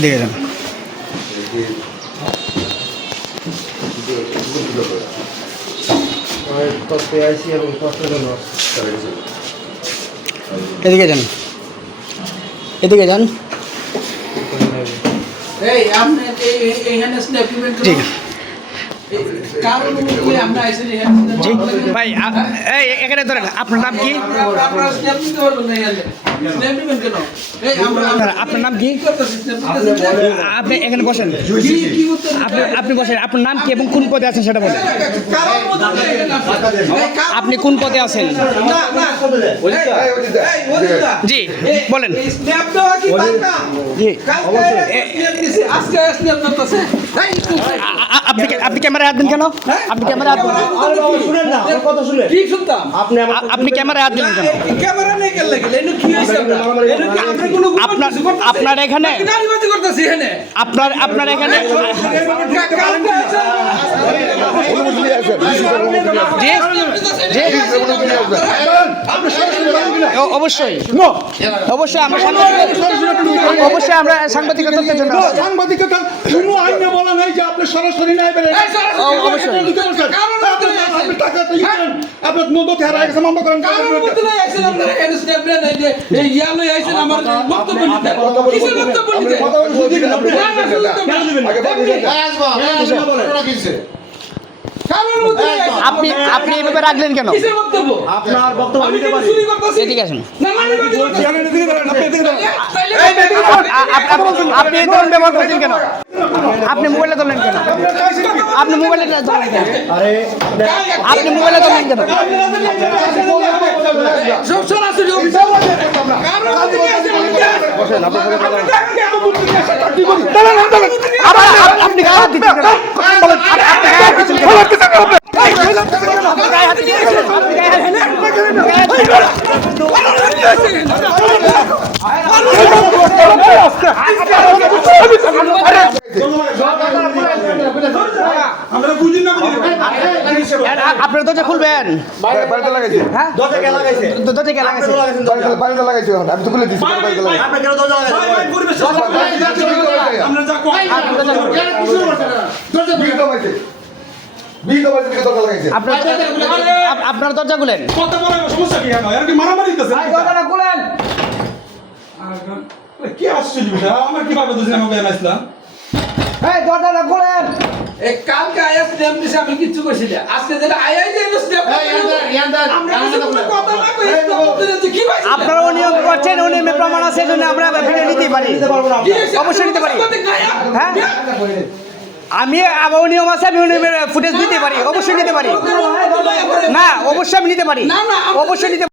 এদিকে যান। এদিকে যান, এদিকে যান। ঠিক জি ভাই, এই এখানে ধরেন, আপনার নাম কি? আপনার নাম কি? আপনি এখানে বসেন, আপনি বসেন। আপনার নাম কি এবং কোন পদে আছেন সেটা বলেন। আপনি কোন পদে আছেন? জি বলেন। আপনি ক্যামেরায় হাত দিন কেন? আপনি ক্যামেরায় হাত দিন, আপনি ক্যামেরায় হাত দিলেন কেন? আপনার এখানে আপনার এখানে অবশ্যই অবশ্যই আমরা সাংবাদিকতার জন্য সাংবাদিকতা কোনো আইনে বলা নাই যে আপনি সরাসরি নাই বেরেন। অবশ্যই টাকা তো ইয়েন আপনি নদী থেকে রাখা বন্ধ করেন। আপনি এইভাবে রাখলেন কেন? আপনার বক্তব্য নিতে পারি। এদিকে আসুন। আপনি এই ধরনের ব্যবহার করছেন কেন? আপনি মোবাইলে ধরলেন কেন? আপনি মোবাইলে ধরলেন কেন? আপনি মোবাইলে ধরলেন কেন? আপনি গায়ে হাত দিচ্ছেন কেন? আপনার দরজা খুলবেন? আপনার দরজা খুলেন। কি আসছে আমার কিভাবে দরজাটা খুলেন। কালকে আয়া স্ট্যাম্প দিছে, আমি কিচ্ছু কইছি না। আজকে যেটা আয়াই যে স্ট্যাম্প আমরা কোনো কথা না কই কি ভাই আপনারা অনিয়ম করছেন, অনিয়মের প্রমাণ আছে, জন্য আমরা ভিডিও নিতে পারি, অবশ্যই নিতে পারি। হ্যাঁ আমি আবার নিয়ম আছে, আমি অনিয়মের ফুটেজ দিতে পারি, অবশ্যই নিতে পারি। না অবশ্যই আমি নিতে পারি, অবশ্যই নিতে